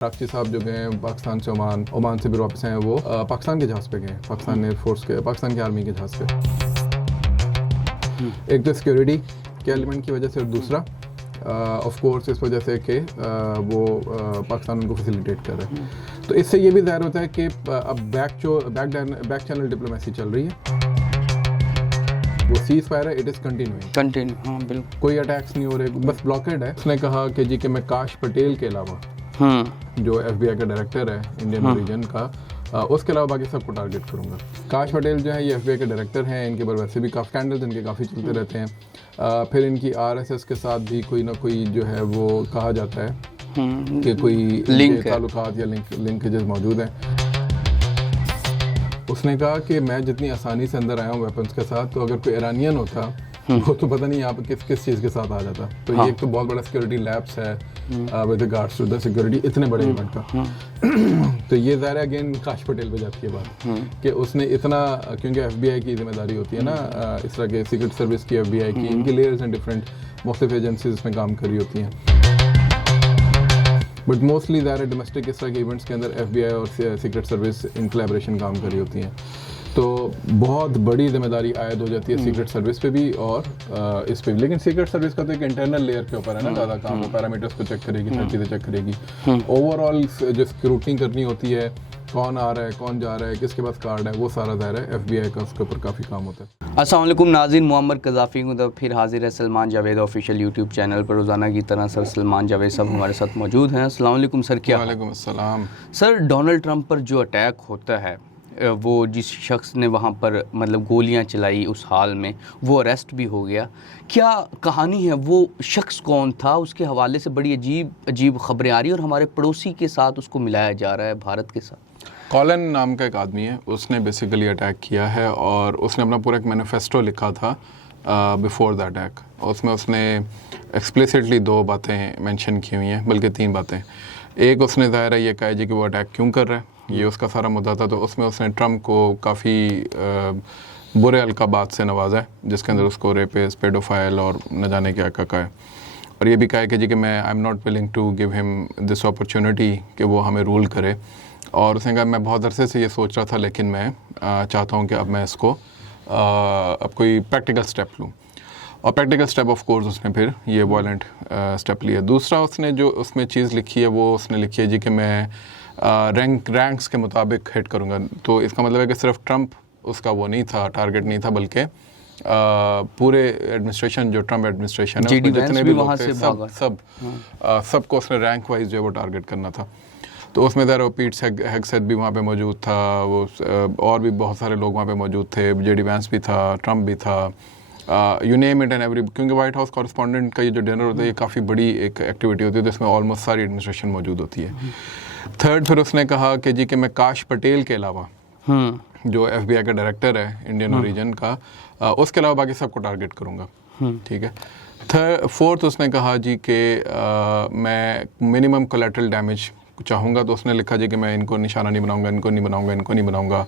राक्षी साहब जो गए हैं पाकिस्तान से ओमान से भी वापस आए हैं, वो पाकिस्तान के जहाज़ पे गए, पाकिस्तान एयरफोर्स के, पाकिस्तान की आर्मी के जहाज़ पे। एक तो सिक्योरिटी के एलिमेंट की वजह से, और दूसरा ऑफ कोर्स इस वजह से कि वो पाकिस्तान उनको फैसिलिटेट कर रहा है। तो इससे ये भी ज़ाहिर होता है कि अब बैक चैनल डिप्लोमेसी चल रही है। वो सीज फायर है, इट इज़ कंटिन्यू। हाँ बिल्कुल, कोई अटैक्स नहीं हो रहे, बस ब्लॉकेड है। उसने कहा कि जी कि मैं काश पटेल के अलावा जो FBI का डायरेक्टर है इंडियन ओरिजिन का, उसके अलावा बाकी सबको टारगेट करूंगा। काश पटेल जो है ये FBI के डायरेक्टर हैं, इनके पर वैसे भी काफ़ी स्कैंडल्स इनके काफ़ी चलते रहते हैं। फिर इनकी RSS के साथ भी कोई ना कोई जो है वो कहा जाता है कि कोई ताल्लुकात या लिंकेजेस मौजूद हैं। उसने कहा कि मैं जितनी आसानी से अंदर आया हूँ वेपन्स के साथ, तो अगर कोई ईरानियन होता वो तो पता नहीं यहाँ पे किस चीज़ के साथ आ जाता। तो ये एक तो बहुत बड़ा सिक्योरिटी लैप्स है with regards to the security इतने बड़े इवेंट का। तो ये ज़ाहिर है अगेन काश पटेल पे जाती है बात कि उसने इतना, क्योंकि FBI की जिम्मेदारी होती है ना इस तरह के सीक्रेट सर्विस की, FBI की, इनकी लेयर्स हैं डिफरेंट, मुख्तलिफ एजेंसीज इसमें काम कर रही होती हैं, बट मोस्टली ज़ाहिर डोमेस्टिक इस तरह के इवेंट्स के अंदर FBI और सीक्रेट सर्विस इन कोलैबोरेशन काम कर रही होती हैं। तो बहुत बड़ी जिम्मेदारी आयद हो जाती है सीक्रेट सर्विस पे भी और इस पे भी। लेकिन सीक्रेट सर्विस का तो एक इंटरनल लेयर के ऊपर है ना ज़्यादा काम, वो पैरामीटर्स को चेक करेगी, हर चीज़ें चेक करेगी। ओवरऑल जो स्क्रूटनी करनी होती है, कौन आ रहा है, कौन जा रहा है, किसके पास कार्ड है, वो सारा ज़ाहिर है FBI का उसके ऊपर काफ़ी काम होता है। अस्सलाम वालेकुम नाज़रीन, मुअम्मर कज़ाफ़ी हूँ। तो फिर हाजिर है Salman Javed official YouTube channel पर। रोज़ाना की तरह सर सलमान जावेद साहब हमारे साथ मौजूद हैं। अस्सलाम वालेकुम सर, क्या? वालेकुम अस्सलाम। सर, डोनाल्ड ट्रंप पर जो अटैक होता है, वो जिस शख्स ने वहाँ पर मतलब गोलियाँ चलाई उस हाल में, वो अरेस्ट भी हो गया। क्या कहानी है, वो शख्स कौन था? उसके हवाले से बड़ी अजीब खबरें आ रही हैं और हमारे पड़ोसी के साथ उसको मिलाया जा रहा है, भारत के साथ। कॉलन नाम का एक आदमी है, उसने बेसिकली अटैक किया है और उसने अपना पूरा एक मैनिफेस्टो लिखा था बिफोर द अटैक। उसमें उसने एक्सप्लिसिटली 2 बातें मेंशन की हुई हैं, बल्कि 3 बातें। एक, उसने ज़ाहिर है ये कहा जी कि वो अटैक क्यों कर रहा है, ये उसका सारा मुद्दा था। तो उसमें उसने ट्रंप को काफ़ी बुरे अलकाबात से नवाजा है, जिसके अंदर उसको रेपिस्ट, पेडोफाइल और न जाने क्या कहा है। और ये भी कहा है कि जी कि मैं I am not willing to give him this opportunity कि वो हमें रूल करे। और उसने कहा मैं बहुत अरसे से ये सोच रहा था, लेकिन मैं चाहता हूँ कि अब मैं इसको अब कोई प्रैक्टिकल स्टेप लूँ। और प्रैक्टिकल स्टेप ऑफ कोर्स उसने फिर ये वायलेंट स्टेप लिया। दूसरा, उसने जो उसमें चीज़ लिखी है, वो उसने लिखी है जी कि मैं रैंक्स के मुताबिक हिट करूँगा। तो इसका मतलब है कि सिर्फ ट्रंप उसका वो नहीं था, टारगेट नहीं था, बल्कि पूरे एडमिनिस्ट्रेशन, जो ट्रंप एडमिनिस्ट्रेशन है, जितने भी लोग थे, सबको उसने रैंक वाइज जो है वो टारगेट करना था। तो उसमें ज़रा पीट हेगसेथ भी वहाँ पे मौजूद था, वो और भी बहुत सारे लोग वहाँ पे मौजूद थे, JD वैंस भी था, ट्रंप भी था, you name it and every. क्योंकि वाइट हाउस कॉरेस्पॉन्डेंट का ये जो डिनर होता है, ये काफ़ी बड़ी एक एक्टिविटी होती है, तो इसमें ऑलमोस्ट सारी एडमिनिस्ट्रेशन मौजूद होती है। थर्ड, फिर उसने कहा कि जी कि मैं काश पटेल के अलावा जो FBI का डायरेक्टर है इंडियन ओरिजिन का, उसके अलावा बाकी सबको टारगेट करूँगा। ठीक है। फोर्थ, उसने कहा जी कि मैं मिनिमम कोलैटरल डैमेज चाहूँगा। तो उसने लिखा जी कि मैं इनको निशाना नहीं बनाऊँगा, इनको नहीं बनाऊँगा,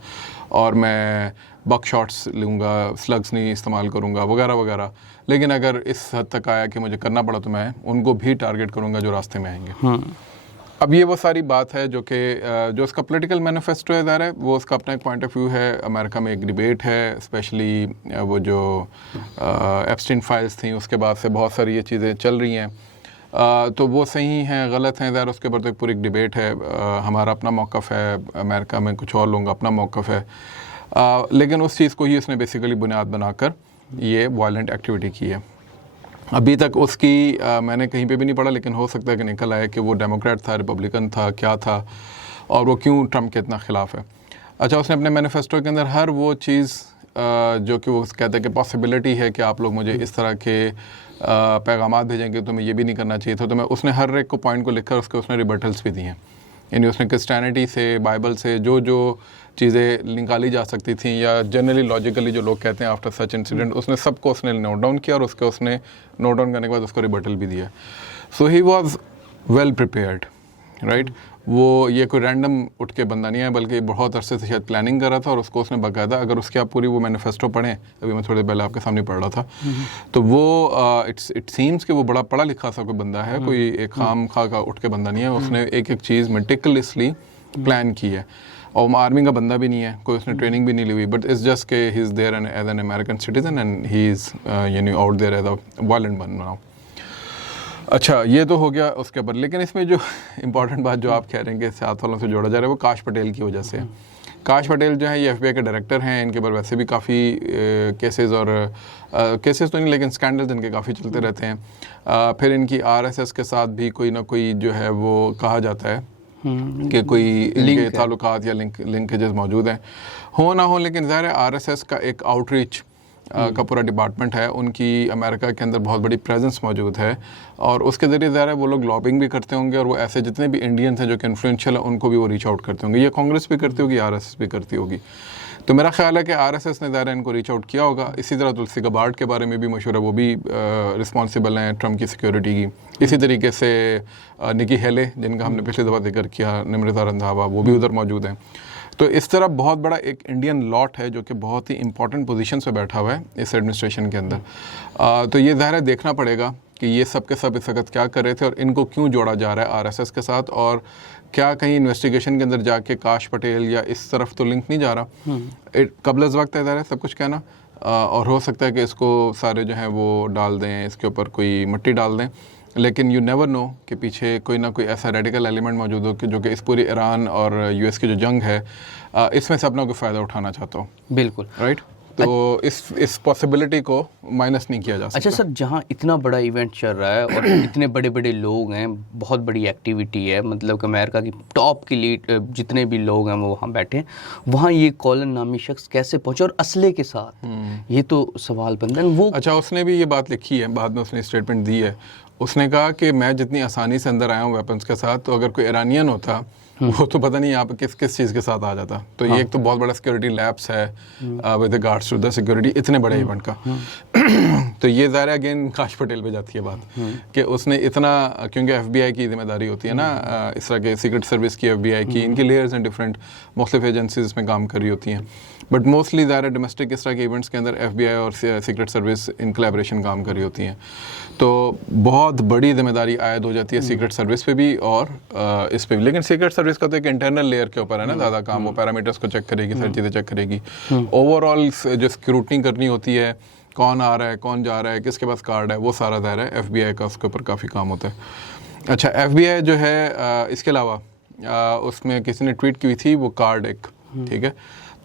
और मैं बक शॉट्स लूँगा, स्लग्स नहीं इस्तेमाल करूँगा, वगैरह वगैरह। लेकिन अगर इस हद तक आया कि मुझे करना पड़ा, तो मैं उनको भी टारगेट करूँगा जो रास्ते में आएंगे। अब ये वो सारी बात है जो कि जो उसका पॉलिटिकल मैनिफेस्टो है, ज़ाहिर है वो उसका अपना एक पॉइंट ऑफ व्यू है। अमेरिका में एक डिबेट है, स्पेशली वो जो एप्स्टीन फाइल्स थी, उसके बाद से बहुत सारी ये चीज़ें चल रही हैं। तो वो सही हैं, गलत हैं, ज़ाहिर उसके ऊपर तो एक पूरी डिबेट है। हमारा अपना मौक़िफ़ है, अमेरिका में कुछ और लोगों का अपना मौक़िफ़ है। लेकिन उस चीज़ को ही उसने बेसिकली बुनियाद बनाकर ये वायलेंट एक्टिविटी की है। अभी तक उसकी मैंने कहीं पे भी नहीं पढ़ा, लेकिन हो सकता है कि निकल आए कि वो डेमोक्रेट था, रिपब्लिकन था, क्या था, और वो क्यों ट्रंप के इतना ख़िलाफ़ है। अच्छा, उसने अपने मैनिफेस्टो के अंदर हर वो चीज़ जो कि वो कहते हैं कि पॉसिबिलिटी है कि आप लोग मुझे इस तरह के पैगामात भेजेंगे तो मैं ये भी नहीं करना चाहिए था, तो मैं उसने हर एक को पॉइंट को लिखकर उसके रिबटल्स भी दिए हैं। यानी उसने क्रिस्टियनिटी से, बाइबल से जो चीज़ें निकाली जा सकती थी, या जनरली लॉजिकली जो लोग कहते हैं आफ्टर सच इंसिडेंट, उसने सबको उसने नोट डाउन किया, और उसने नोट डाउन करने के बाद उसको रिबटल भी दिया। So he was well prepared. Right. वो ये कोई रैंडम उठ के बंदा नहीं है, बल्कि बहुत अरसे से शायद प्लानिंग कर रहा था, और उसको उसने बाकायदा, अगर उसके आप पूरी वो मैनिफेस्टो पढ़ें, अभी मैं थोड़ी देर पहले आपके सामने पढ़ रहा था, तो वो इट सीम्स कि वो बड़ा पढ़ा लिखा सा कोई बंदा है, कोई एक खाम खा का उठ के बंदा नहीं है। उसने एक एक चीज़ मेटिकुलसली प्लान की है, और वो आर्मी का बंदा भी नहीं है, कोई उसने ट्रेनिंग भी नहीं ली हुई, बट इट्स जस्ट के he is there as an American citizen and he is out there as a violent one now. अच्छा, ये तो हो गया उसके ऊपर, लेकिन इसमें जो इम्पॉर्टेंट बात जो आप कह रहे हैं कि साथ वालों से जोड़ा जा रहा है, वो काश पटेल की वजह से है। काश पटेल जो है ये FBI के डायरेक्टर हैं, इनके ऊपर वैसे भी काफ़ी केसेस और केसेस तो नहीं, लेकिन स्कैंडल्स इनके काफ़ी चलते रहते हैं। फिर इनकी RSS के साथ भी कोई ना कोई जो है वो कहा जाता है कि कोई इनके ताल्लुकात या लिंकेजेस मौजूद हैं, हो ना हो, लेकिन ज़ाहिर है RSS का एक आउटरीच का पूरा डिपार्टमेंट है, उनकी अमेरिका के अंदर बहुत बड़ी प्रेजेंस मौजूद है, और उसके ज़रिए ज़ाहिर है वो लोग लॉबिंग भी करते होंगे, और वो ऐसे जितने भी इंडियंस हैं जो कि इन्फ्लुएंशियल है उनको भी वो रीच आउट करते होंगे। ये कांग्रेस भी करती होगी, RSS भी करती होगी। तो मेरा ख्याल है कि RSS ने ज़ाहिर है इनको रीच आउट किया होगा। इसी तरह तुलसी गबार्ड के बारे में भी मशहूर है, वो भी रिस्पॉन्सिबल हैं ट्रम्प की सिक्योरिटी की। इसी तरीके से निकी हेले, जिनका हमने पिछली दफ़ा जिक्र किया, निमृता रंधावा, वो भी उधर मौजूद हैं। तो इस तरह बहुत बड़ा एक इंडियन लॉट है जो कि बहुत ही इंपॉर्टेंट पोजीशन पे बैठा हुआ है इस एडमिनिस्ट्रेशन के अंदर। तो ये ज़ाहिर है देखना पड़ेगा कि ये सब के सब इस वक्त क्या कर रहे थे, और इनको क्यों जोड़ा जा रहा है RSS के साथ, और क्या कहीं इन्वेस्टिगेशन के अंदर जाके काश पटेल या इस तरफ तो लिंक नहीं जा रहा। कबल वक्त है ज़ाहिर है सब कुछ कहना, और हो सकता है कि इसको सारे जो हैं वो डाल दें, इसके ऊपर कोई मिट्टी डाल दें, लेकिन यू नेवर नो कि पीछे कोई ना कोई ऐसा रेडिकल एलिमेंट मौजूद हो कि जो कि इस पूरी ईरान और US की जो जंग है इसमें से अपना कोई फ़ायदा उठाना चाहता हो। बिल्कुल, राइट। तो इस पॉसिबिलिटी को माइनस नहीं किया जा सकता। अच्छा सर, जहाँ इतना बड़ा इवेंट चल रहा है और इतने बड़े बड़े लोग हैं, बहुत बड़ी एक्टिविटी है, मतलब कि अमेरिका की टॉप की लीड जितने भी लोग हैं वो वहाँ बैठे हैं, वहाँ ये कॉलिन नामी शख्स कैसे पहुँचे और असले के साथ, ये तो सवाल बनता है। वो अच्छा, उसने भी ये बात लिखी है, बाद में उसने स्टेटमेंट दी है। उसने कहा कि मैं जितनी आसानी से अंदर आया हूँ वेपन्स के साथ, तो अगर कोई ईरानियन होता वो तो पता नहीं यहाँ पे किस चीज़ के साथ आ जाता। तो ये एक तो बहुत बड़ा सिक्योरिटी लैप्स है with regards to the security इतने बड़े इवेंट का। तो ये ज़ाहिर है अगेन काश पटेल पे जाती है बात कि उसने इतना, क्योंकि FBI की जिम्मेदारी होती है ना, इस तरह के सीक्रेट सर्विस की, FBI की, इनकी लेयर्स हैं डिफरेंट, मुख्तलिफ एजेंसीज में काम कर रही होती हैं, बट मोस्टली ज़ाहिर है डोमेस्टिक इस तरह के इवेंट्स के अंदर FBI और सीक्रेट सर्विस इन कोलैबोरेशन काम कर रही होती हैं। तो बहुत बड़ी जिम्मेदारी आयद हो जाती है सीक्रेट सर्विस पे भी और इस पे भी। लेकिन सीक्रेट सर्विस का तो एक इंटरनल लेयर के ऊपर है ना ज़्यादा काम, वो पैरामीटर्स को चेक करेगी, सारी चीज़ें चेक करेगी, ओवरऑल जो स्क्रूटनी करनी होती है, कौन आ रहा है, कौन जा रहा है, किसके पास कार्ड है, वो सारा दायरा है FBI का, उसके ऊपर काफ़ी काम होता है। अच्छा, FBI जो है इसके अलावा उसमें किसी ने ट्वीट की हुई थी वो कार्ड एक, ठीक है,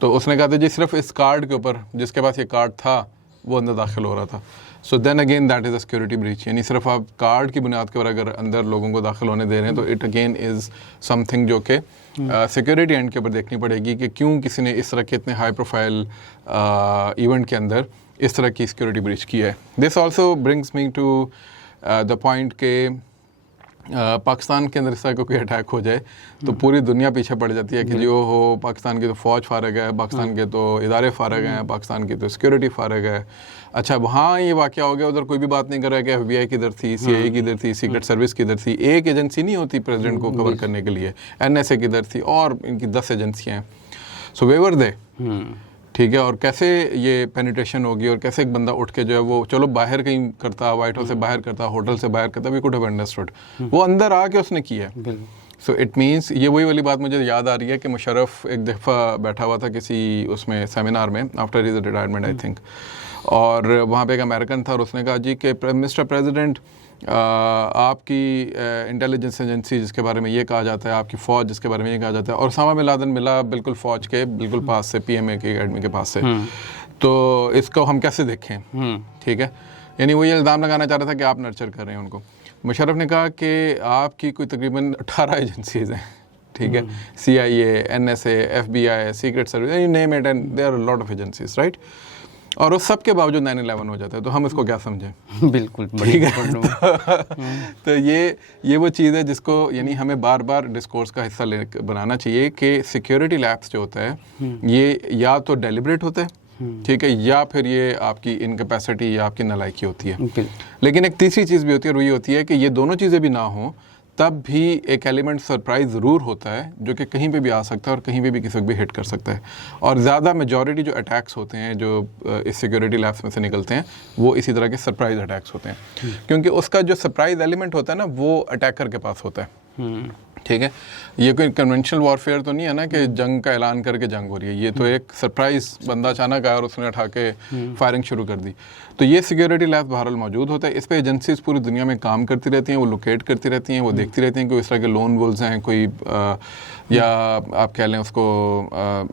तो उसने कहा था जी सिर्फ इस कार्ड के ऊपर, जिसके पास ये कार्ड था वो अंदर दाखिल हो रहा था। So then again that is a security breach, यानी सिर्फ आप कार्ड की बुनियाद के ऊपर अगर अंदर लोगों को दाखिल होने दे रहे हैं तो इट अगेन इज़ समथिंग जो कि सिक्योरिटी एंड के ऊपर देखनी पड़ेगी कि क्यों किसी ने इस तरह के इतने हाई प्रोफाइल इवेंट के अंदर इस तरह की सिक्योरिटी ब्रीच की है। This also brings me to the point के पाकिस्तान के अंदर इस तरह का कोई अटैक हो जाए तो पूरी दुनिया पीछे पड़ जाती है कि जो हो पाकिस्तान की तो फ़ौज फारग है, पाकिस्तान के तो इदारे फारग हैं, पाकिस्तान की तो सिक्योरिटी फारग है। अच्छा, वहाँ ये वाक़या हो गया, उधर कोई भी बात नहीं कर रहा है कि FBI किधर थी, CIA किधर थी, सीक्रेट सर्विस किधर थी, एक एजेंसी नहीं होती प्रेसिडेंट को कवर करने के लिए, NSA किधर थी, और इनकी 10 एजेंसियाँ हैं। सो वेवर दे, ठीक है, और कैसे ये पेनिट्रेशन होगी और कैसे एक बंदा उठ के जो है वो चलो बाहर कहीं करता, वाइट हाउस से बाहर करता, होटल से बाहर करता, वी कुड हैव अंडरस्टूड, वो अंदर आके उसने किया। सो इट मीन्स ये वही वाली बात मुझे याद आ रही है कि मुशर्रफ एक दफ़ा बैठा हुआ था किसी उसमें सेमिनार में after his retirement I think, और वहाँ पे एक अमेरिकन था और उसने कहा जी कि मिस्टर प्रेसिडेंट, आपकी इंटेलिजेंस एजेंसी जिसके बारे में ये कहा जाता है, आपकी फ़ौज जिसके बारे में ये कहा जाता है, और उसामा बिन लादेन मिला बिल्कुल फ़ौज के बिल्कुल पास से, PMA की एकेडमी के पास से, तो इसको हम कैसे देखें, ठीक है, यानी वो ये इल्ज़ाम लगाना चाह रहा था कि आप नर्चर कर रहे हैं उनको। मुशर्रफ ने कहा कि आपकी कोई तकरीबन 18 एजेंसीज़ हैं, ठीक है, CIA, NSA, FBI, secret service, you name it, and there are lot of agencies, right, और उस सब के बावजूद 9/11 हो जाता है, तो हम इसको क्या समझें? बिल्कुल, ठीक है। तो ये वो चीज़ है जिसको यानी हमें बार बार डिस्कोर्स का हिस्सा बनाना चाहिए कि सिक्योरिटी लैप्स जो होता है ये या तो डेलिब्रेट होता है, ठीक है, या फिर ये आपकी इनकैपेसिटी या आपकी नालायकी होती है। लेकिन एक तीसरी चीज़ भी होती है और वो ये होती है कि ये दोनों चीज़ें भी ना हों तब भी एक एलिमेंट सरप्राइज ज़रूर होता है जो कि कहीं पे भी आ सकता है और कहीं पे भी किसी को भी हिट कर सकता है। और ज़्यादा मेजॉरिटी जो अटैक्स होते हैं जो इस सिक्योरिटी लैब्स में से निकलते हैं वो इसी तरह के सरप्राइज अटैक्स होते हैं, क्योंकि उसका जो सरप्राइज एलिमेंट होता है ना वो अटैकर के पास होता है। ठीक है, ये कोई कन्वेंशनल वॉरफेयर तो नहीं है ना कि जंग का ऐलान करके जंग हो रही है, ये तो एक सरप्राइज बंदा अचानक आया और उसने उठा के फायरिंग शुरू कर दी। तो ये सिक्योरिटी लैब बहरहाल मौजूद होता है, इस पे एजेंसीज पूरी दुनिया में काम करती रहती हैं, वो लोकेट करती रहती हैं, वो देखती रहती हैं कि इस तरह के लोन वुल्स हैं कोई या आप कह लें उसको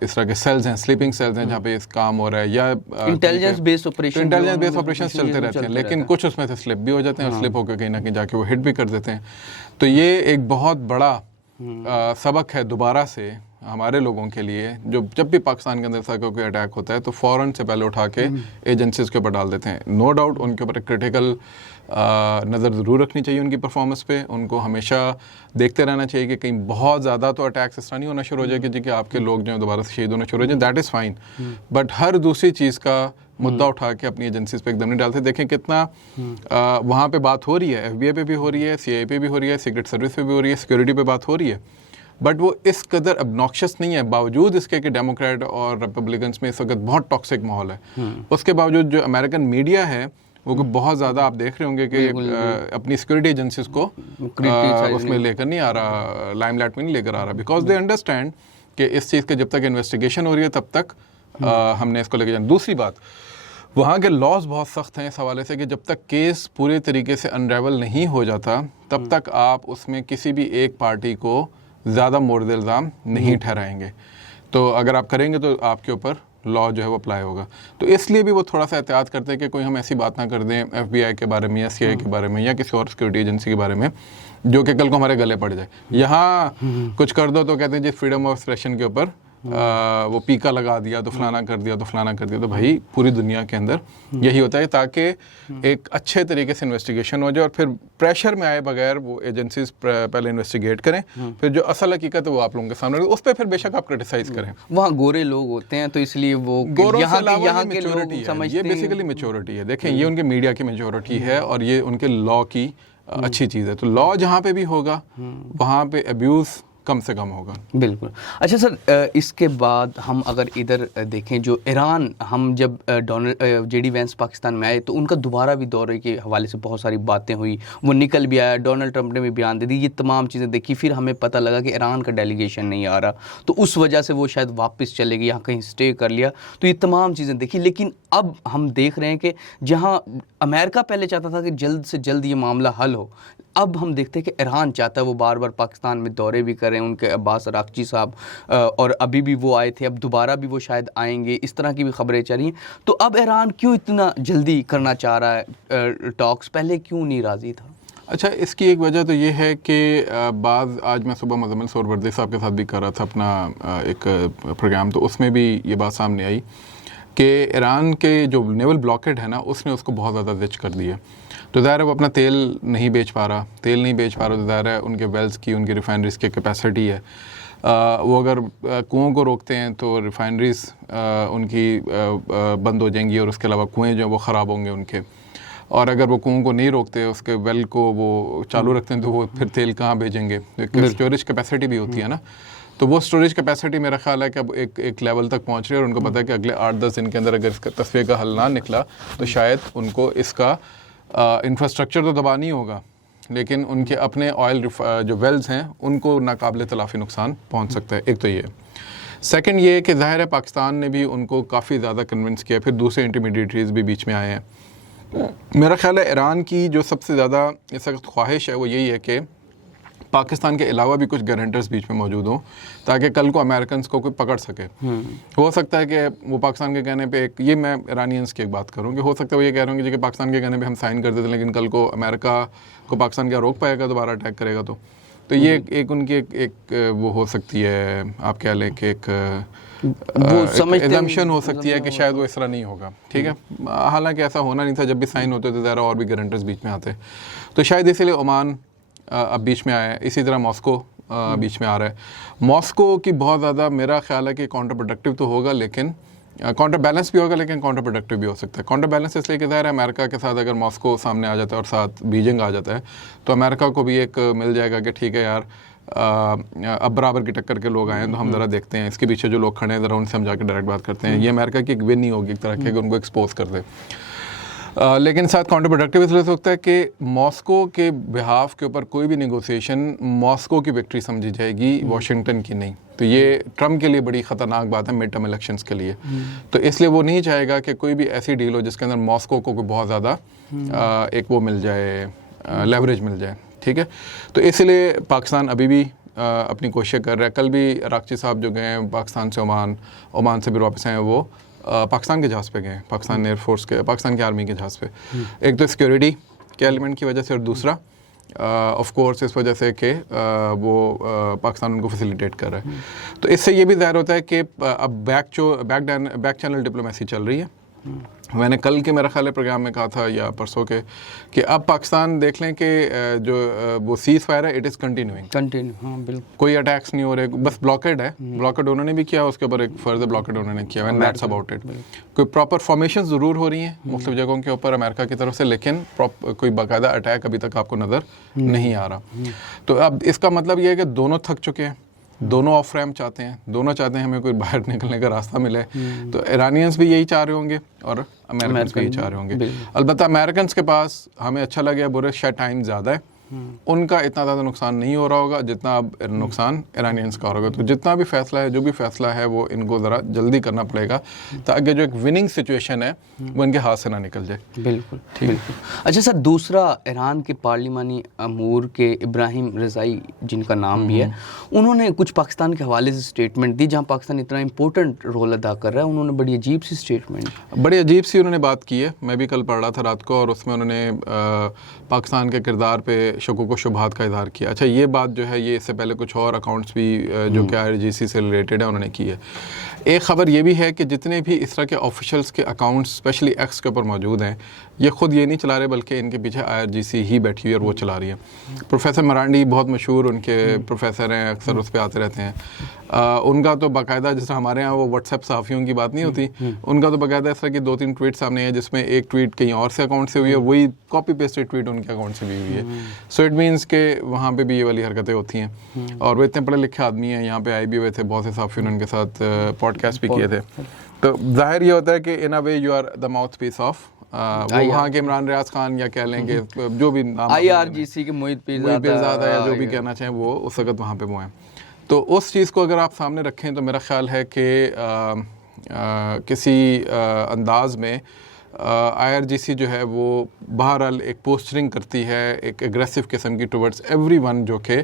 इस तरह के सेल्स हैं, स्लीपिंग सेल्स हैं जहाँ पे इस काम हो रहा है, या इंटेलिजेंस बेस्ड ऑपरेशन चलते रहते हैं, लेकिन कुछ उसमें से स्लिप भी हो जाते हैं और स्लिप होकर कहीं ना कहीं जाके वो हिट भी कर देते हैं। तो ये एक बहुत बड़ा सबक है दोबारा से हमारे लोगों के लिए, जो जब भी पाकिस्तान के अंदर ऐसा कोई अटैक होता है तो फ़ौरन से पहले उठा के एजेंसीज के ऊपर डाल देते हैं। नो डाउट उनके ऊपर क्रिटिकल नज़र ज़रूर रखनी चाहिए उनकी परफॉर्मेंस पे, उनको हमेशा देखते रहना चाहिए कि कहीं बहुत ज़्यादा तो अटैक्स इस तरह नहीं होना शुरू हो जाए कि जी कि आपके लोग जो हैं दोबारा से शहीद होना शुरू हो जाए, दैट इज़ फाइन। बट हर दूसरी चीज़ का मुद्दा उठा के अपनी एजेंसीज पे एकदम नहीं डालते। देखें कितना वहाँ पे बात हो रही है, FBI पे भी हो रही है, CIA पे भी हो रही है, सीक्रेट सर्विस पे भी हो रही है, सिक्योरिटी पे बात हो रही है, बट वो इस कदर अबनॉक्शियस नहीं है, बावजूद इसके कि डेमोक्रेट और रिपब्लिकन्स में इस वक्त बहुत टॉक्सिक माहौल है। उसके बावजूद जो अमेरिकन मीडिया है वो बहुत ज़्यादा आप देख रहे होंगे कि अपनी सिक्योरिटी एजेंसीज को उसमें लेकर नहीं आ रहा, लाइमलाइट में नहीं लेकर आ रहा, बिकॉज दे अंडरस्टैंड कि इस चीज़ के जब तक इन्वेस्टिगेशन हो रही है तब तक हमने इसको लेकर जाना। दूसरी बात, वहाँ के लॉज बहुत सख्त हैं इस हवाले से कि जब तक केस पूरे तरीके से अनरेवल नहीं हो जाता तब तक आप उसमें किसी भी एक पार्टी को ज़्यादा मोर्द इल्ज़ाम नहीं ठहराएंगे। तो अगर आप करेंगे तो आपके ऊपर लॉ जो है वो अप्लाई होगा। तो इसलिए भी वो थोड़ा सा एहतियात करते हैं कि कोई हम ऐसी बात ना कर दें FBI के बारे में या CIA के बारे में या किसी और सिक्योरिटी एजेंसी के बारे में जो कि कल को हमारे गले पड़ जाए। यहाँ कुछ कर दो तो कहते हैं जी फ्रीडम ऑफ एक्सप्रेशन के ऊपर वो पीका लगा दिया तो फलाना कर दिया तो फलाना कर दिया। तो भाई पूरी दुनिया के अंदर यही होता है ताकि एक अच्छे तरीके से इन्वेस्टिगेशन हो जाए और फिर प्रेशर में आए बगैर वो एजेंसीज पहले इन्वेस्टिगेट करें, फिर जो असल हकीकत है वो आप लोगों के सामने उस पर फिर बेशक आप क्रिटिसाइज करें। वहाँ गोरे लोग होते हैं तो इसलिए वो यहाँ के लोग समझते हैं, ये बेसिकली मेच्योरिटी है। देखें ये उनके मीडिया की मेच्योरिटी है और ये उनके लॉ की अच्छी चीज़ है। तो लॉ जहाँ पे भी होगा वहाँ पे अब्यूज़ कम से कम होगा। बिल्कुल। अच्छा सर, इसके बाद हम अगर इधर देखें जो ईरान, हम जब JD वैंस पाकिस्तान में आए तो उनका दोबारा भी दौरे के हवाले से बहुत सारी बातें हुई, वो निकल भी आया, डोनाल्ड ट्रंप ने भी बयान दे दी, ये तमाम चीज़ें देखी। फिर हमें पता लगा कि ईरान का डेलीगेशन नहीं आ रहा तो उस वजह से वो शायद वापस चले गए, यहाँ कहीं स्टे कर लिया, तो ये तमाम चीज़ें देखी। लेकिन अब हम देख रहे हैं कि जहाँ अमेरिका पहले चाहता था कि जल्द से जल्द ये मामला हल हो, अब हम देखते हैं कि ईरान चाहता है वो बार बार पाकिस्तान में दौरे भी करें, उनके अब्बास अरागची साहब, और अभी भी वो आए थे, अब दोबारा भी वो शायद आएंगे, इस तरह की भी खबरें चल रही हैं। तो अब ईरान क्यों इतना जल्दी करना चाह रहा है टॉक्स, पहले क्यों नहीं राज़ी था? अच्छा, इसकी एक वजह तो ये है कि आज मैं सुबह मुज़म्मिल सोहरवर्दी साहब के साथ भी कर रहा था अपना एक प्रोग्राम, तो उसमें भी ये बात सामने आई कि ईरान के जो नेवल ब्लॉकेड है ना उसने उसको बहुत ज़्यादा ज़िच कर दी है। तो ज़ाहिर है वो अपना तेल नहीं बेच पा रहा तो ज़ाहिर है उनके वेल्स की, उनकी रिफाइनरीज़ की कैपेसिटी है, वो अगर कुओं को रोकते हैं तो रिफाइनरीज़ उनकी बंद हो जाएंगी और उसके अलावा कुएँ जो हैं वो ख़राब होंगे उनके, और अगर वो कुओं को नहीं रोकते उसके वेल को वो चालू रखते हैं तो वो फिर तेल कहाँ भेजेंगे। स्टोरेज कैपेसिटी भी होती है ना, तो वो स्टोरेज कैपेसिटी मेरा ख्याल है कि अब एक लेवल तक पहुंच रही है और उनको पता है कि अगले 8-10 दिन के अंदर अगर इसका तस्वीर का हल ना निकला तो शायद उनको इसका इंफ्रास्ट्रक्चर तो दबा नहीं होगा, लेकिन उनके अपने ऑयल जो वेल्स हैं उनको नाकाबिले तलाफ़ी नुकसान पहुंच सकता है। एक तो ये। सेकंड ये कि ज़ाहिर है पाकिस्तान ने भी उनको काफ़ी ज़्यादा कन्विंस किया, फिर दूसरे इंटरमीडिएटरीज भी बीच में आए हैं। मेरा ख्याल है ईरान की जो सबसे ज़्यादा इस वक्त ख्वाहिश है वो यही है कि पाकिस्तान के अलावा भी कुछ गारंटर्स बीच में मौजूद हों ताकि कल को अमेरिकन्स को कोई पकड़ सके। हो सकता है कि वो पाकिस्तान के कहने पे एक, ये मैं ईरानियंस की एक बात करूँ कि हो सकता है वो ये कह रहे होंगे कि पाकिस्तान के कहने पे हम साइन कर देते लेकिन कल को अमेरिका को पाकिस्तान क्या रोक पाएगा दोबारा अटैक करेगा तो ये एक उनकी एक वो हो सकती है, आप कह लें कि एक एजम्पशन हो सकती है कि शायद वो इस तरह नहीं होगा। ठीक है, हालांकि ऐसा होना नहीं था, जब भी साइन होते थे ज़रा और भी गारंटर्स बीच में आते, तो शायद इसीलिए ओमान अब बीच में आया है। इसी तरह मॉस्को बीच में आ रहा है। मॉस्को की बहुत ज़्यादा मेरा ख्याल है कि काउंटर प्रोडक्टिव तो होगा, लेकिन काउंटर बैलेंस भी होगा लेकिन काउंटर प्रोडक्टिव भी हो सकता है। काउंटर बैलेंस इसलिए कि ज़ाहिर है अमेरिका के साथ अगर मॉस्को सामने आ जाता है और साथ बीजिंग आ जाता है तो अमेरिका को भी एक मिल जाएगा कि ठीक है यार, अब बराबर की टक्कर के लोग आए हैं तो हम ज़रा देखते हैं, इसके पीछे जो लोग खड़े हैं ज़रा उनसे हम जाकर डायरेक्ट बात करते हैं। ये अमेरिका की एक विन नहीं होगी एक तरह की, उनको एक्सपोज कर दे। लेकिन साथ काउंटर प्रोडक्टिव इसलिए हो सकता है कि मॉस्को के बिहाफ के ऊपर कोई भी नेगोशिएशन मॉस्को की विक्ट्री समझी जाएगी, वॉशिंगटन की नहीं। तो ये ट्रम्प के लिए बड़ी ख़तरनाक बात है मिड टर्म इलेक्शंस के लिए। तो इसलिए वो नहीं चाहेगा कि कोई भी ऐसी डील हो जिसके अंदर मॉस्को को कोई बहुत ज़्यादा एक वो मिल जाए, लेवरेज मिल जाए, ठीक है। तो इसलिए पाकिस्तान अभी भी अपनी कोशिश कर रहा है। कल भी राक्ची साहब जो गए हैं पाकिस्तान से ओमान से भी वापस आए हैं, वो पाकिस्तान के जहाज़ पे गए, पाकिस्तान एयरफोर्स के, पाकिस्तान की आर्मी के जहाज़ पे। एक तो सिक्योरिटी के एलिमेंट की वजह से और दूसरा ऑफ कोर्स इस वजह से कि वो पाकिस्तान उनको फैसिलिटेट कर रहा है। तो इससे ये भी ज़ाहिर होता है कि अब बैक चैनल डिप्लोमेसी चल रही है। मैंने कल के मेरा ख्याल है प्रोग्राम में कहा था या परसों के कि अब पाकिस्तान देख लें कि जो वो सीज़ फायर है इट इज़ कंटिन्यू, हाँ बिल्कुल, कोई अटैक्स नहीं हो रहे, बस ब्लॉकेड है। ब्लॉकेड उन्होंने भी किया, उसके ऊपर एक फर्दर ब्लॉकेड उन्होंने किया, एंड दैट्स अबाउट इट। कोई प्रॉपर फॉर्मेशन ज़रूर हो रही हैं मुख्तलिफ जगहों के ऊपर अमेरिका की तरफ से, लेकिन कोई बाकायदा अटैक अभी तक आपको नज़र नहीं आ रहा। तो अब इसका मतलब ये है कि दोनों थक चुके हैं, दोनों ऑफ रैम्प चाहते हैं, दोनों चाहते हैं हमें कोई बाहर निकलने का रास्ता मिले। तो ईरानियंस भी यही चाह रहे होंगे और अमेरिकन भी यही चाह रहे होंगे। अलबत्ता अमेरिकन के पास हमें अच्छा लगे बुरे शायद टाइम ज़्यादा है, उनका इतना ज़्यादा नुकसान नहीं हो रहा होगा जितना अब नुकसान ईरानियंस का हो रहा होगा। तो जितना भी फैसला है, जो भी फैसला है, वो इनको ज़रा जल्दी करना पड़ेगा ताकि जो एक विनिंग सिचुएशन है वो इनके हाथ से ना निकल जाए। बिल्कुल ठीक। अच्छा सर, दूसरा ईरान के पार्लिमानी अमूर के इब्राहिम रज़ाई जिनका नाम भी है, उन्होंने कुछ पाकिस्तान के हवाले से स्टेटमेंट दी जहाँ पाकिस्तान इतना इंपॉर्टेंट रोल अदा कर रहा है। उन्होंने बड़ी अजीब सी स्टेटमेंट, बड़ी अजीब सी उन्होंने बात की है। मैं भी कल पढ़ रहा था रात को, और उसमें उन्होंने पाकिस्तान के किरदार पे शकूक व शुबहात का इज़हार किया। अच्छा, ये बात जो है ये इससे पहले कुछ और अकाउंट्स भी जो कि IRGC से रिलेटेड है उन्होंने की है। एक ख़बर ये भी है कि जितने भी इस तरह के ऑफिशियल्स के अकाउंट्स स्पेशली एक्स के ऊपर मौजूद हैं, ये ख़ुद ये नहीं चला रहे बल्कि इनके पीछे IRGC ही बैठी हुई है और वो चला रही है। प्रोफेसर मरांडी बहुत मशहूर उनके प्रोफेसर हैं, अक्सर उस पर आते रहते हैं। उनका तो बाकायदा, जैसे हमारे यहाँ वो व्हाट्सएप सहाफ़ियों की बात नहीं होती, उनका तो बाकायदा इस तरह की 2-3 ट्वीट सामने है जिसमें एक ट्वीट कहीं और से अकाउंट से हुई है, वही कॉपी पेस्टेड ट्वीट उनके अकाउंट से भी हुई है। सो इट मीन्स के वहाँ पे भी ये वाली हरकतें होती हैं। और वो इतने पढ़े लिखे आदमी हैं, यहाँ पे आए भी हुए थे, बहुत से सहाफ़ियों ने उनके साथ पॉडकास्ट भी किए थे। तो जाहिर ये होता है कि in a way you are the mouthpiece of वो वहाँ के इमरान रियाज खान, या कह लेंगे जो भी नाम IRGC के मोहित पीरज़ादा या जो भी कहना चाहें, वो उस वक्त वहाँ पे वो हैं। तो उस चीज़ को अगर आप सामने रखें तो मेरा ख्याल है कि किसी अंदाज में IRGC जो है वो बहरहाल एक पोस्चरिंग करती है एक एग्रेसिव किस्म की टुवर्ड्स एवरीवन जो कि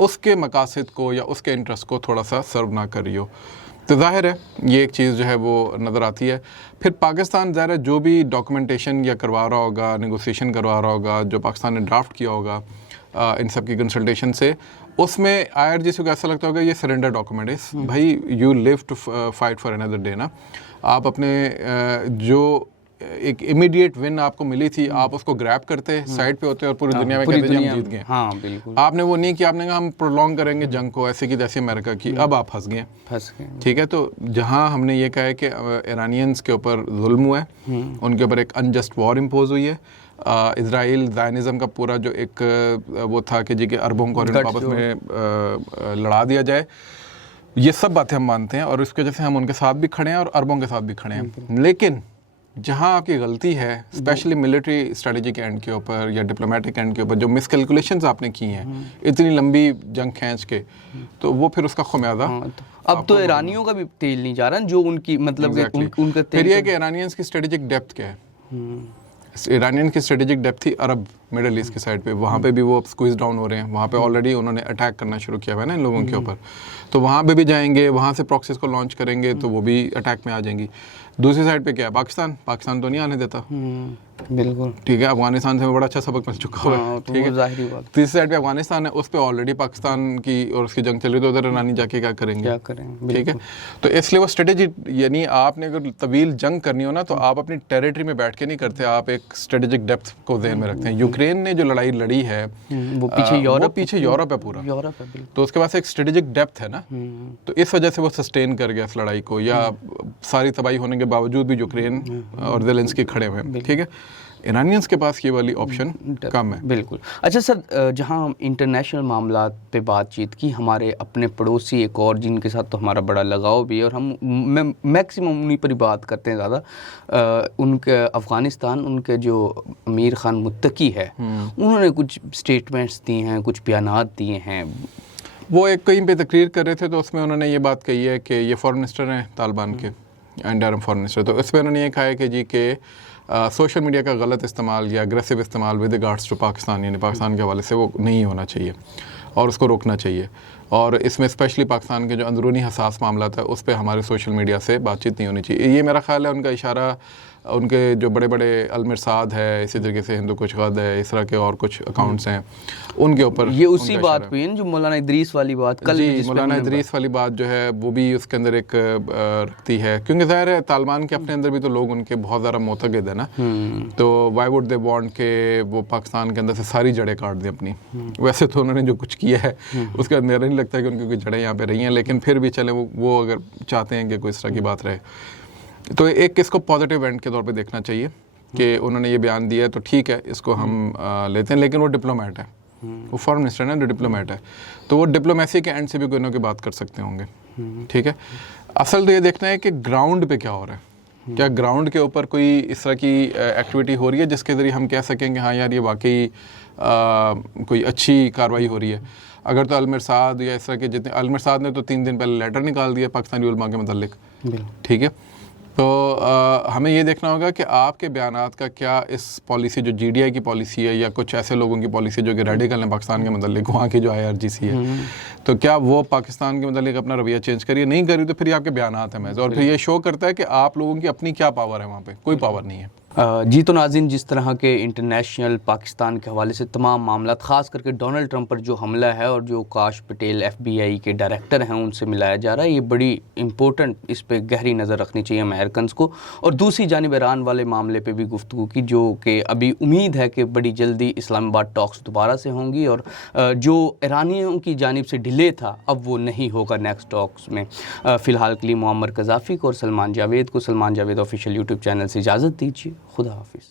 उसके मकासद को या उसके इंटरेस्ट को थोड़ा सा सर्व ना कर रही हो। तो ज़ाहिर है ये एक चीज़ जो है वो नज़र आती है। फिर पाकिस्तान ज़ाहिर है जो भी डॉक्यूमेंटेशन या करवा रहा होगा, नेगोशिएशन करवा रहा होगा, जो पाकिस्तान ने ड्राफ्ट किया होगा इन सब की कंसल्टेशन से, उसमें IRGC को ऐसा लगता होगा ये सरेंडर डॉक्यूमेंट है। भाई you live to fight for another day ना, आप अपने जो एक इमीडिएट विन आपको मिली थी आप उसको ग्रैब करते, साइड पे होते और पूरी दुनिया में कहते हम जीत गए। हाँ बिल्कुल, आपने वो नहीं किया, आपने कहा हम प्रोलॉन्ग करेंगे जंग को, ऐसे की जैसे अमेरिका की। अब आप फंस गए। ठीक है, तो जहाँ हमने ये कहा है कि ईरानियंस के ऊपर जुल्म हुआ है, उनके ऊपर एक अनजस्ट वॉर इम्पोज हुई है, इज़राइल ज़ायनिज़म का पूरा जो एक वो था कि जी के अरबों को आपस में लड़ा दिया जाए, ये सब बातें हम मानते हैं और इसकी वजह से हम उनके साथ भी खड़े हैं और अरबों के साथ भी खड़े हैं। लेकिन जहाँ आपकी गलती है स्पेशली मिलिट्री स्ट्रेटजी के एंड के ऊपर या डिप्लोमेटिक एंड के ऊपर, जो मिसकैलकुलेशंस आपने की हैं इतनी लंबी जंग खींच के, तो वो फिर उसका खुमियाजा अब तो ईरानियों का भी तेल नहीं जा रहा, जो उनकी मतलब उनका तेल। फिर ये कि ईरानियंस की स्ट्रेटेजिक डेप्थ क्या है। ईरानियन की स्ट्रेटेजिक डेप्थ थी अरब मिडल ईस्ट की साइड पे, वहाँ पे भी वो स्क्वीज डाउन हो रहे हैं, वहाँ पे ऑलरेडी उन्होंने अटैक करना शुरू किया हुआ है ना इन लोगों के ऊपर, तो वहाँ पे भी जाएंगे, वहाँ से प्रॉक्सीज को लॉन्च करेंगे तो वो भी अटैक में आ जाएंगी। दूसरी साइड पे क्या है, पाकिस्तान, पाकिस्तान तो नहीं आने देता, बिल्कुल ठीक है। अफगानिस्तान से हमें बड़ा अच्छा सबक मिल चुका हुआ है, तो ठीक वो है। जाहिर ही बात, तीसरी साइड पे अफगानिस्तान है, उस पे ऑलरेडी पाकिस्तान की और उसकी जंग चल रही, तो उधर ईरानी जाके क्या करेंगे, क्या करें, ठीक है। बिल्कुल। तो इसलिए वो स्ट्रेटेजी, यानी आपने अगर तवील जंग करनी हो ना, तो आप अपनी टेरिटरी में बैठ के नहीं करते, आप एक स्ट्रेटेजिक डेप्थ को ध्यान में रखते हैं। यूक्रेन ने जो लड़ाई लड़ी है वो पीछे यूरोप है पूरा, यूरोप है, बिल्कुल। तो उसके पास एक स्ट्रेटेजिक डेप्थ है ना, तो इस वजह से वो सस्टेन कर गया इस लड़ाई को, या सारी तबाही होने के बावजूद भी यूक्रेन और ज़ेलेंस्की खड़े हुए हैं, ठीक है। ईरानियंस के पास ये वाली ऑप्शन कम है, बिल्कुल। अच्छा सर, जहां हम इंटरनेशनल मामलात पे बातचीत की, हमारे अपने पड़ोसी एक और जिनके साथ तो हमारा बड़ा लगाव भी है, और हम मैक्सिमम उन्हीं पर ही बात करते हैं ज़्यादा, उनके अफ़गानिस्तान, उनके जो अमीर ख़ान मुत्तकी है, उन्होंने कुछ स्टेटमेंट्स दिए हैं, कुछ बयानात दिए हैं। वो एक कहीं पे तकरीर कर रहे थे, तो उसमें उन्होंने ये बात कही है कि ये फॉरेन मिनिस्टर हैं तालिबान के, इंटरिम फॉरेन मिनिस्टर, तो इसमें उन्होंने ये कहा है कि जी के सोशल मीडिया का गलत इस्तेमाल या अग्रेसिव इस्तेमाल विद रिगार्ड्स टू पाकिस्तान, यानी पाकिस्तान के हवाले से वो नहीं होना चाहिए और उसको रोकना चाहिए। और इसमें स्पेशली पाकिस्तान के जो अंदरूनी हसास मामला था, उस पर हमारे सोशल मीडिया से बातचीत नहीं होनी चाहिए। ये मेरा ख्याल है उनका इशारा उनके जो बड़े बड़े अलमिरसाद है, इसी तरीके से हिंदू कुछ गद है, इस तरह के और कुछ अकाउंट्स हैं, उनके ऊपर ये उसी बात पे है जो मौलाना इदरीस वाली बात कल, जी मौलाना इदरीस वाली बात जो है वो भी उसके अंदर एक रखती है, क्योंकि ज़ाहिर है तालिबान के अपने अंदर भी तो लोग उनके बहुत ज़्यादा मोतक़िद है ना, तो वाई वुड दे वांट के वो पाकिस्तान के अंदर से सारी जड़ें काट दें अपनी। वैसे तो उन्होंने जो कुछ किया है उसके बाद मेरा नहीं लगता कि उनकी कोई जड़ें यहाँ पे रही हैं, लेकिन फिर भी चले वो अगर चाहते हैं कि कोई इस तरह की बात रहे, तो एक इसको पॉजिटिव एंड के तौर पे देखना चाहिए कि उन्होंने ये बयान दिया है, तो ठीक है, इसको हम लेते हैं। लेकिन वो डिप्लोमेट है, वो फॉरेन मिनिस्टर है ना, डिप्लोमेट है, तो वो डिप्लोमेसी के एंड से भी कोई ना कोई बात कर सकते होंगे, ठीक है। असल तो ये देखना है कि ग्राउंड पे क्या हो रहा है, क्या ग्राउंड के ऊपर कोई इस तरह की एक्टिविटी हो रही है जिसके ज़रिए हम कह सकें कि हाँ यार ये वाकई कोई अच्छी कार्रवाई हो रही है। अगर तो अलमिरसाद या इस तरह के जितने, अलमिरसाद ने तो 3 दिन पहले लेटर निकाल दिया पाकिस्तानी उलमा के मतलब, ठीक है। तो हमें ये देखना होगा कि आपके बयानात का क्या इस पॉलिसी जो GDI की पॉलिसी है या कुछ ऐसे लोगों की पॉलिसी जो कि रेडिकल हैं पाकिस्तान के मतलब, वहाँ की जो IRGC है, तो क्या वो पाकिस्तान के मतलब अपना रवैया चेंज करिए, नहीं करी तो फिर ये आपके बयानात हैं महज, और फिर ये शो करता है कि आप लोगों की अपनी क्या पावर है, वहाँ पे कोई पावर नहीं है। जी तो नाज़रीन, जिस तरह के इंटरनेशनल पाकिस्तान के हवाले से तमाम मामला, ख़ास करके डोनाल्ड ट्रंप पर जो हमला है और जो काश पटेल FBI के डायरेक्टर हैं उनसे मिलाया जा रहा है, ये बड़ी इंपॉर्टेंट, इस पे गहरी नज़र रखनी चाहिए अमेरिकन को। और दूसरी जानिब ईरान वाले मामले पे भी गुफ्तगू की, जो कि अभी उम्मीद है कि बड़ी जल्दी इस्लामाबाद टॉक्स दोबारा से होंगी, और जो ईरानियों की जानिब से डिले था अब वो नहीं होगा नेक्स्ट टॉक्स में। फ़िलहाल के लिए मुअम्मर क़ज़ाफ़ी को और सलमान जावेद को Salman Javed official YouTube channel से इजाज़त दीजिए। खुदा हाफिज़।